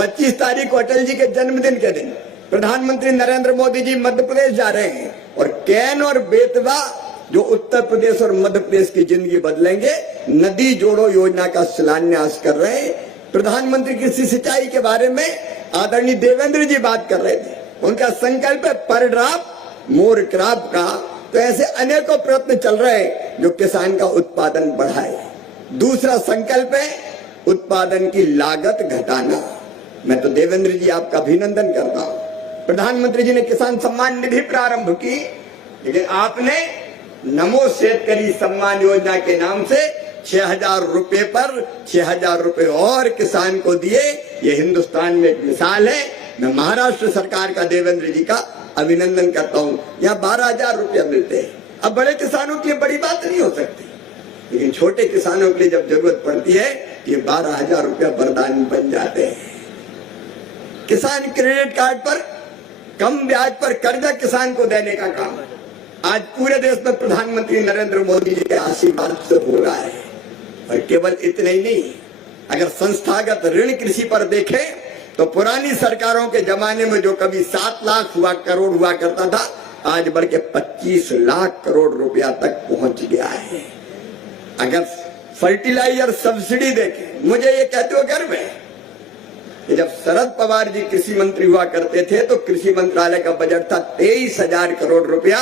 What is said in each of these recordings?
25 तारीख को अटल जी के जन्मदिन के दिन प्रधानमंत्री नरेंद्र मोदी जी मध्य प्रदेश जा रहे हैं और कैन और बेतवा जो उत्तर प्रदेश और मध्य प्रदेश की जिंदगी बदलेंगे, नदी जोड़ो योजना का शिलान्यास कर रहे हैं। प्रधानमंत्री कृषि सिंचाई के बारे में आदरणीय देवेंद्र जी बात कर रहे थे, उनका संकल्प है पर ड्रॉप मोर क्रॉप का। तो ऐसे अनेकों प्रयत्न चल रहे हैं जो किसान का उत्पादन बढ़ाए। दूसरा संकल्प है उत्पादन की लागत घटाना। मैं तो देवेंद्र जी आपका अभिनंदन करता हूं। प्रधानमंत्री जी ने किसान सम्मान निधि प्रारंभ की, लेकिन आपने नमो शेतकरी सम्मान योजना के नाम से 6,000 रुपए पर 6,000 रुपए और किसान को दिए। ये हिंदुस्तान में एक मिसाल है। मैं महाराष्ट्र सरकार का देवेंद्र जी का अभिनंदन करता हूं। यहाँ 12,000 रुपया मिलते हैं। अब बड़े किसानों के लिए बड़ी बात नहीं हो सकती, लेकिन छोटे किसानों के लिए जब जरूरत पड़ती है ये 12,000 रुपया वरदान बन जाते हैं। किसान क्रेडिट कार्ड पर कम ब्याज पर कर्जा किसान को देने का काम आज पूरे देश में प्रधानमंत्री नरेंद्र मोदी जी के आशीर्वाद से हो रहा है। और केवल इतना ही नहीं, अगर संस्थागत ऋण कृषि पर देखें तो पुरानी सरकारों के जमाने में जो कभी 7 लाख करोड़ हुआ करता था, आज बढ़ के 25 लाख करोड़ रुपया तक पहुंच गया है। अगर फर्टिलाइजर सब्सिडी देखें, मुझे ये कहते हुए गर्व है कि जब शरद पवार जी कृषि मंत्री हुआ करते थे तो कृषि मंत्रालय का बजट था 23,000 करोड़ रुपया,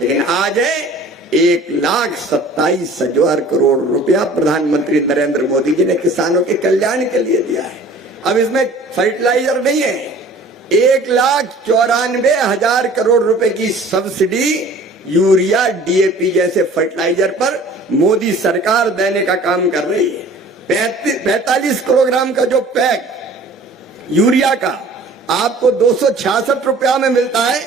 लेकिन आज है 1,27,000 करोड़ रुपया प्रधानमंत्री नरेंद्र मोदी जी ने किसानों के कल्याण के लिए दिया है। अब इसमें फर्टिलाइजर नहीं है, 1,94,000 करोड़ रुपए की सब्सिडी यूरिया डीएपी जैसे फर्टिलाइजर पर मोदी सरकार देने का काम कर रही है। 45 किलोग्राम का जो पैक यूरिया का आपको 266 रुपया में मिलता है,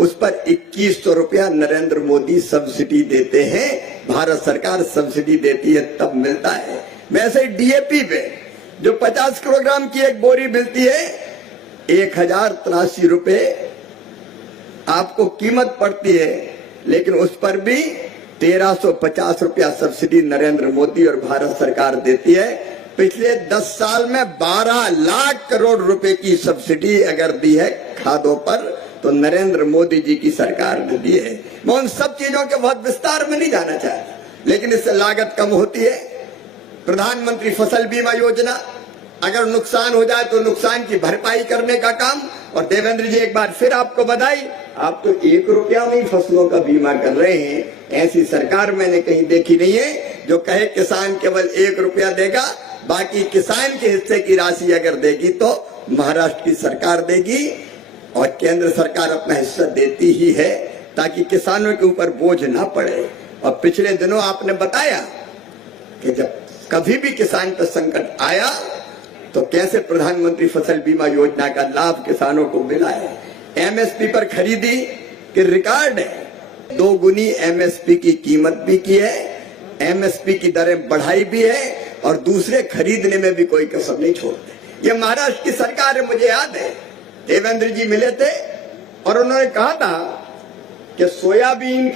उस पर 2,100 रुपया नरेंद्र मोदी सब्सिडी देते हैं। भारत सरकार सब्सिडी देती है तब मिलता है। वैसे ही डीएपी पे जो 50 किलोग्राम की एक बोरी मिलती है, 1,083 रुपए आपको कीमत पड़ती है, लेकिन उस पर भी 1,350 रुपया सब्सिडी नरेंद्र मोदी और भारत सरकार देती है। पिछले 10 साल में 12 लाख करोड़ रुपए की सब्सिडी अगर दी है खादों पर तो नरेंद्र मोदी जी की सरकार ने दी है। मैं उन सब चीजों के बहुत विस्तार में नहीं जाना चाहता, लेकिन इससे लागत कम होती है। प्रधानमंत्री फसल बीमा योजना, अगर नुकसान हो जाए तो नुकसान की भरपाई करने का काम। और देवेंद्र जी एक बार फिर आपको बधाई, आप तो 1 रुपया में फसलों का बीमा कर रहे हैं। ऐसी सरकार मैंने कहीं देखी नहीं है जो कहे किसान केवल 1 रुपया देगा, बाकी किसान के हिस्से की राशि अगर देगी तो महाराष्ट्र की सरकार देगी और केंद्र सरकार अपना हिस्सा देती ही है ताकि किसानों के ऊपर बोझ ना पड़े। और पिछले दिनों आपने बताया कि जब कभी भी किसान पर संकट आया तो कैसे प्रधानमंत्री फसल बीमा योजना का लाभ किसानों को मिला है। एमएसपी पर खरीदी के रिकॉर्ड है, 2 गुनी एमएसपी की कीमत भी की है, एमएसपी की दरें बढ़ाई भी है और दूसरे खरीदने में भी कोई कसर नहीं छोड़ते। ये महाराष्ट्र की सरकार है। मुझे याद है देवेंद्र जी मिले थे और उन्होंने कहा था कि सोयाबीन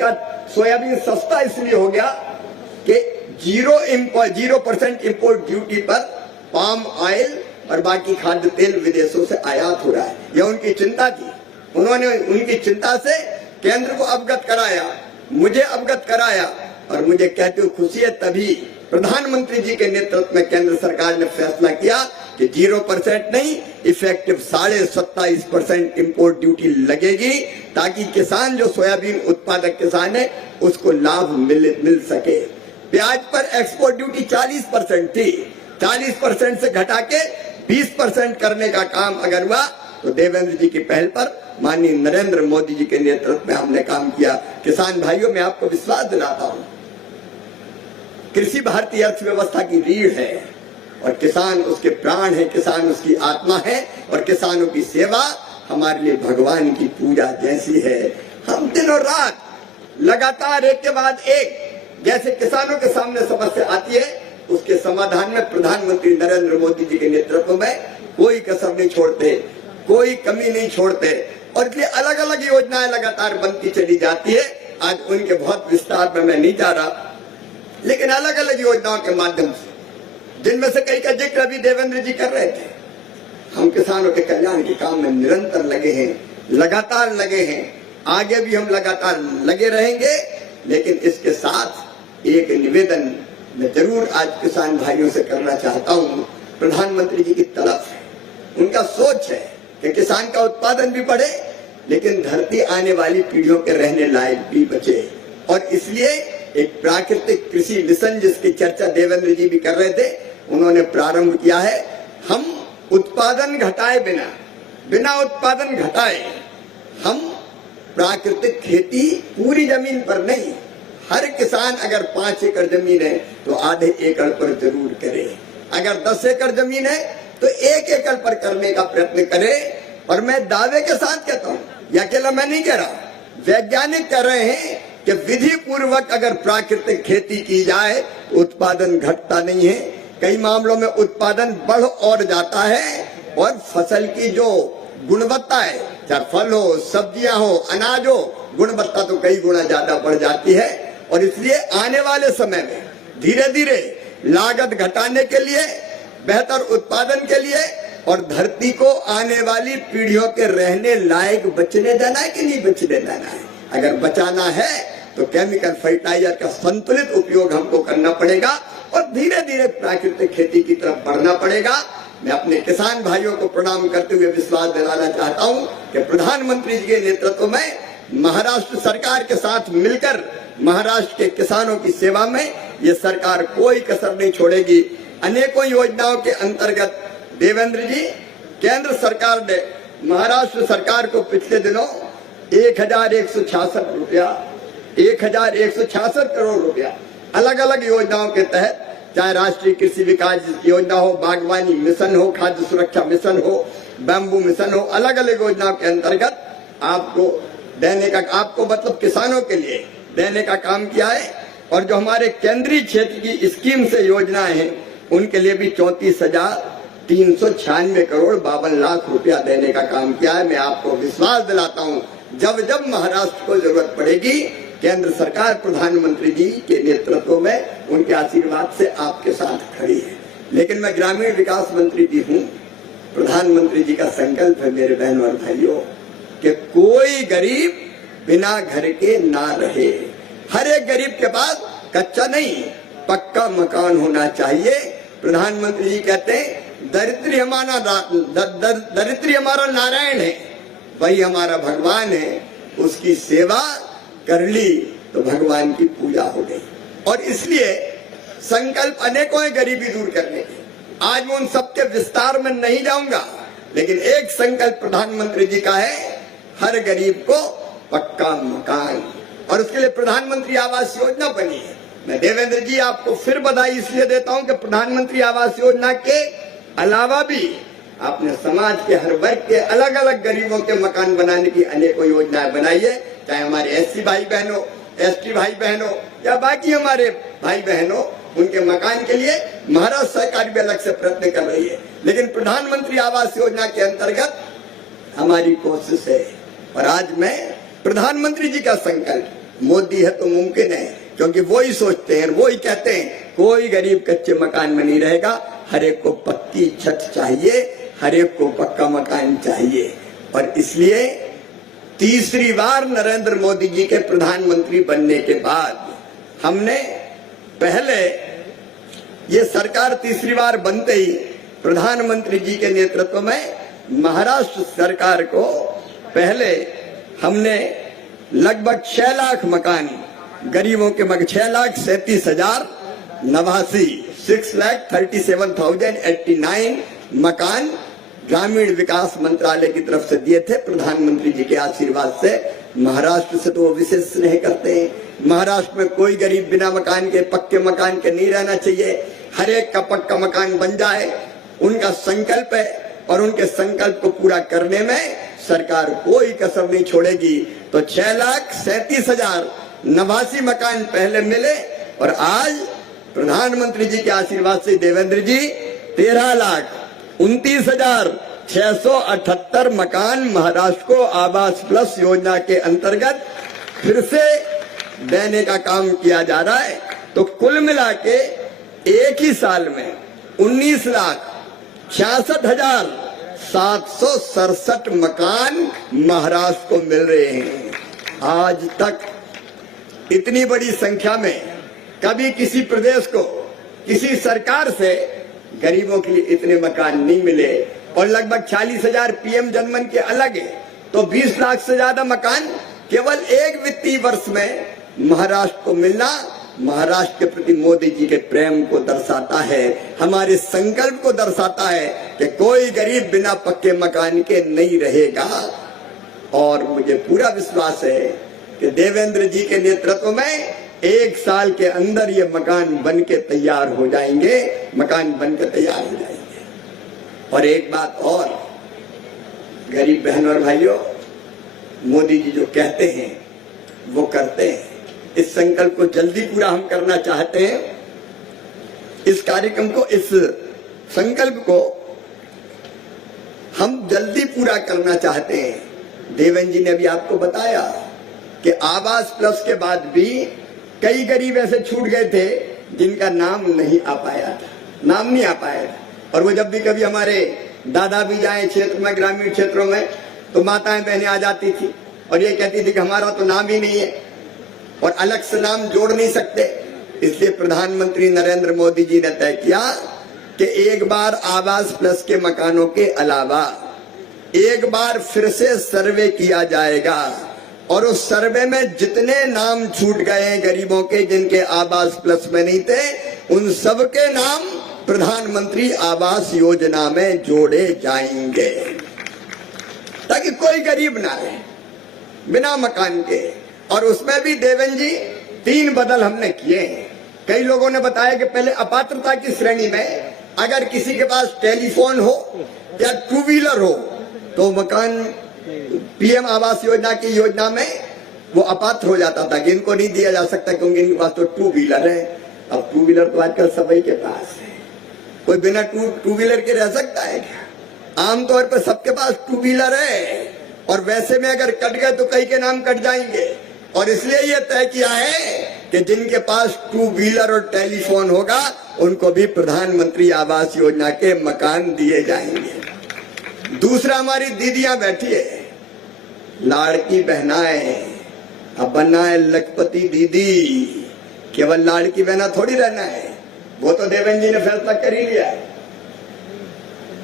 सस्ता इसलिए हो गया कि 0% इंपोर्ट ड्यूटी पर पाम ऑयल और बाकी खाद्य तेल विदेशों से आयात हो रहा है। यह उनकी चिंता थी। उन्होंने उनकी चिंता से केंद्र को अवगत कराया, मुझे अवगत कराया और मुझे कहते हुए खुशी है तभी प्रधानमंत्री जी के नेतृत्व में केंद्र सरकार ने फैसला किया कि 0% नहीं, इफेक्टिव 27.5% इंपोर्ट ड्यूटी लगेगी ताकि किसान जो सोयाबीन उत्पादक किसान है उसको लाभ मिल सके। प्याज पर एक्सपोर्ट ड्यूटी 40% थी, 40% से घटा के 20% करने का काम अगर हुआ तो देवेंद्र जी की पहल पर माननीय नरेंद्र मोदी जी के नेतृत्व में हमने काम किया। किसान भाइयों, मैं आपको विश्वास दिलाता हूं, कृषि भारतीय अर्थव्यवस्था की रीढ़ है और किसान उसके प्राण है, किसान उसकी आत्मा है और किसानों की सेवा हमारे लिए भगवान की पूजा जैसी है। हम दिन और रात लगातार एक के बाद एक जैसे किसानों के सामने समस्या आती है उसके समाधान में प्रधानमंत्री नरेंद्र मोदी जी के नेतृत्व में कोई कसर नहीं छोड़ते, कोई कमी नहीं छोड़ते और इसलिए अलग अलग योजनाएं लगातार बनती चली जाती है। आज उनके बहुत विस्तार में मैं नहीं जा रहा, लेकिन अलग अलग योजनाओं के माध्यम से जिनमें से कई का जिक्र अभी देवेंद्र जी कर रहे थे, हम हम किसानों के कल्याण के काम में निरंतर लगे हैं, लगातार लगे हैं, आगे भी हम लगातार लगे रहेंगे। लेकिन इसके साथ एक निवेदन मैं जरूर आज किसान भाइयों से करना चाहता हूं। प्रधानमंत्री जी की तड़प है, उनका सोच है कि किसान का उत्पादन भी बढ़े, लेकिन धरती आने वाली पीढ़ियों के रहने लायक भी बचे। और इसलिए एक प्राकृतिक कृषि मिशन जिसकी चर्चा देवेंद्र जी भी कर रहे थे, उन्होंने प्रारंभ किया है। हम उत्पादन घटाए बिना उत्पादन घटाए हम प्राकृतिक खेती पूरी जमीन पर नहीं, हर किसान अगर 5 एकड़ जमीन है तो आधे एकड़ पर जरूर करे, अगर 10 एकड़ जमीन है तो 1 एकड़ पर करने का प्रयत्न करे। और मैं दावे के साथ कहता हूँ, यह अकेला मैं नहीं कह रहा, वैज्ञानिक कह रहे हैं कि विधि पूर्वक अगर प्राकृतिक खेती की जाए तो उत्पादन घटता नहीं है, कई मामलों में उत्पादन बढ़ और जाता है। और फसल की जो गुणवत्ता है, चाहे फल हो, सब्जियां हो, अनाज हो, गुणवत्ता तो कई गुना ज्यादा बढ़ जाती है। और इसलिए आने वाले समय में धीरे धीरे लागत घटाने के लिए, बेहतर उत्पादन के लिए और धरती को आने वाली पीढ़ियों के रहने लायक बचने देना है कि नहीं बचने देना है। अगर बचाना है तो केमिकल फर्टिलाइजर का संतुलित उपयोग हमको करना पड़ेगा और धीरे धीरे प्राकृतिक खेती की तरफ बढ़ना पड़ेगा। मैं अपने किसान भाइयों को प्रणाम करते हुए विश्वास दिलाना चाहता हूं कि प्रधानमंत्री जी के नेतृत्व में महाराष्ट्र सरकार के साथ मिलकर महाराष्ट्र के किसानों की सेवा में ये सरकार कोई कसर नहीं छोड़ेगी। अनेकों योजनाओं के अंतर्गत देवेंद्र जी, केंद्र सरकार ने महाराष्ट्र सरकार को पिछले दिनों 1166 करोड़ रुपया अलग अलग योजनाओं के तहत, चाहे राष्ट्रीय कृषि विकास योजना हो, बागवानी मिशन हो, खाद्य सुरक्षा मिशन हो, बैम्बू मिशन हो, अलग अलग योजनाओं के अंतर्गत आपको देने का, आपको मतलब किसानों के लिए देने का काम किया है। और जो हमारे केंद्रीय क्षेत्र की स्कीम से योजनाएं हैं उनके लिए भी 34,396 करोड़ 52 लाख रुपया देने का काम किया है। मैं आपको विश्वास दिलाता हूं, जब जब महाराष्ट्र को जरूरत पड़ेगी, केंद्र सरकार प्रधानमंत्री जी के नेतृत्व में उनके आशीर्वाद से आपके साथ खड़ी है। लेकिन मैं ग्रामीण विकास मंत्री जी हूं, प्रधानमंत्री जी का संकल्प है मेरे बहनों और भाइयों कि कोई गरीब बिना घर के ना रहे। हर एक गरीब के पास कच्चा नहीं पक्का मकान होना चाहिए। प्रधानमंत्री जी कहते हैं दरिद्री हमारा नारायण है, वही हमारा भगवान है, उसकी सेवा कर ली तो भगवान की पूजा हो गई। और इसलिए संकल्प अनेकों है गरीबी दूर करने के। आज मैं उन सबके विस्तार में नहीं जाऊंगा, लेकिन एक संकल्प प्रधानमंत्री जी का है, हर गरीब को पक्का मकान। और उसके लिए प्रधानमंत्री आवास योजना बनी है। मैं देवेंद्र जी आपको फिर बधाई इसलिए देता हूं कि प्रधानमंत्री आवास योजना के अलावा भी आपने समाज के हर वर्ग के अलग अलग गरीबों के मकान बनाने की अनेकों योजनाएं बनाई है, चाहे हमारे एससी भाई बहनों, एसटी भाई बहनों या बाकी हमारे भाई बहनों, उनके मकान के लिए महाराष्ट्र सरकार भी अलग से प्रयत्न कर रही है। लेकिन प्रधानमंत्री आवास योजना के अंतर्गत हमारी कोशिश है। और आज मैं प्रधानमंत्री जी का संकल्प, मोदी है तो मुमकिन है, क्योंकि वो ही सोचते हैं, वो ही कहते हैं कोई गरीब कच्चे मकान में नहीं रहेगा, हर एक को पक्की छत चाहिए, हर एक को पक्का मकान चाहिए। और इसलिए तीसरी बार नरेंद्र मोदी जी के प्रधानमंत्री बनने के बाद हमने पहले, ये सरकार तीसरी बार बनते ही प्रधानमंत्री जी के नेतृत्व में महाराष्ट्र सरकार को पहले हमने लगभग 6 लाख मकान गरीबों के 6,37,089 मकान ग्रामीण विकास मंत्रालय की तरफ से दिए थे। प्रधानमंत्री जी के आशीर्वाद से, महाराष्ट्र से तो वो विशेष स्नेह करते हैं। महाराष्ट्र में कोई गरीब बिना मकान के, पक्के मकान के नहीं रहना चाहिए, हर एक का पक्का मकान बन जाए, उनका संकल्प है। और उनके संकल्प को पूरा करने में सरकार कोई कसर नहीं छोड़ेगी। तो 6,37,089 मकान पहले मिले और आज प्रधानमंत्री जी के आशीर्वाद से देवेंद्र जी 13,29,678 मकान महाराष्ट्र को आवास प्लस योजना के अंतर्गत फिर से देने का काम किया जा रहा है। तो कुल मिला के एक ही साल में 19,66,000 767 मकान महाराष्ट्र को मिल रहे हैं। आज तक इतनी बड़ी संख्या में कभी किसी प्रदेश को, किसी सरकार से गरीबों के लिए इतने मकान नहीं मिले। और लगभग 40,000 पीएम जनमन के अलग है, तो 20 लाख से ज्यादा मकान केवल एक वित्तीय वर्ष में महाराष्ट्र को मिलना महाराष्ट्र के प्रति मोदी जी के प्रेम को दर्शाता है, हमारे संकल्प को दर्शाता है कि कोई गरीब बिना पक्के मकान के नहीं रहेगा। और मुझे पूरा विश्वास है कि देवेंद्र जी के नेतृत्व में 1 साल के अंदर ये मकान बन के तैयार हो जाएंगे, मकान बन के तैयार हो जाएंगे। और एक बात और, गरीब बहनों और भाइयों, मोदी जी जो कहते हैं वो करते हैं। इस संकल्प को जल्दी पूरा हम करना चाहते हैं। इस कार्यक्रम को, इस संकल्प को हम जल्दी पूरा करना चाहते हैं। देवेंद्र जी ने भी आपको बताया कि आवास प्लस के बाद भी कई गरीब ऐसे छूट गए थे जिनका नाम नहीं आ पाया था, नाम नहीं आ पाया था। और वो जब भी कभी हमारे दादा भी जाए क्षेत्र में, ग्रामीण क्षेत्रों में, तो माताएं बहनें आ जाती थी और ये कहती थी कि हमारा तो नाम ही नहीं है और अलग से नाम जोड़ नहीं सकते। इसलिए प्रधानमंत्री नरेंद्र मोदी जी ने तय किया कि एक बार आवास प्लस के मकानों के अलावा एक बार फिर से सर्वे किया जाएगा और उस सर्वे में जितने नाम छूट गए गरीबों के जिनके आवास प्लस में नहीं थे, उन सबके नाम प्रधानमंत्री आवास योजना में जोड़े जाएंगे, ताकि कोई गरीब ना रहे बिना मकान के। और उसमें भी देवेंद्र जी 3 बदल हमने किए हैं। कई लोगों ने बताया कि पहले अपात्रता की श्रेणी में अगर किसी के पास टेलीफोन हो या 2 व्हीलर हो तो मकान पीएम आवास योजना की योजना में वो अपात्र हो जाता था कि इनको नहीं दिया जा सकता क्योंकि इनके पास तो 2 व्हीलर है। अब 2 व्हीलर तो आजकल सभी के पास है, कोई बिना 2 व्हीलर के रह सकता है क्या? आमतौर पर सबके पास 2 व्हीलर है और वैसे में अगर कट गए तो कई के नाम कट जाएंगे। और इसलिए यह तय किया है कि जिनके पास 2 व्हीलर और टेलीफोन होगा उनको भी प्रधानमंत्री आवास योजना के मकान दिए जाएंगे। दूसरा, हमारी दीदियां बैठी है, लाड़की बहनाएं, अब बनना है लखपति दीदी। केवल लाड़की बहना थोड़ी रहना है, वो तो देवेंद्र जी ने फैसला कर ही लिया है।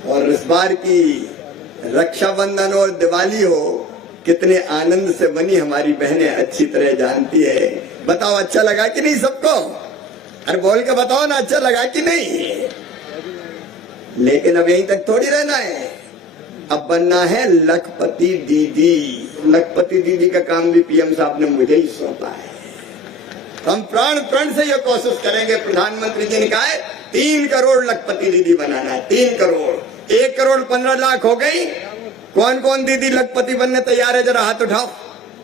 और इस बार की रक्षाबंधन और दिवाली हो, कितने आनंद से बनी हमारी बहनें अच्छी तरह जानती है। बताओ अच्छा लगा कि नहीं सबको? अरे बोल के बताओ ना, अच्छा लगा कि नहीं? लेकिन अब यहीं तक थोड़ी रहना है, अब बनना है लखपति दीदी। लखपति दीदी का काम भी पीएम साहब ने मुझे ही सौंपा है। हम प्राण से ये कोशिश करेंगे। प्रधानमंत्री जी ने कहा है 3 करोड़ लखपति दीदी बनाना है। 3 करोड़, 1 करोड़ 15 लाख हो गई। कौन कौन दीदी लखपति बनने तैयार है? जरा हाथ उठाओ।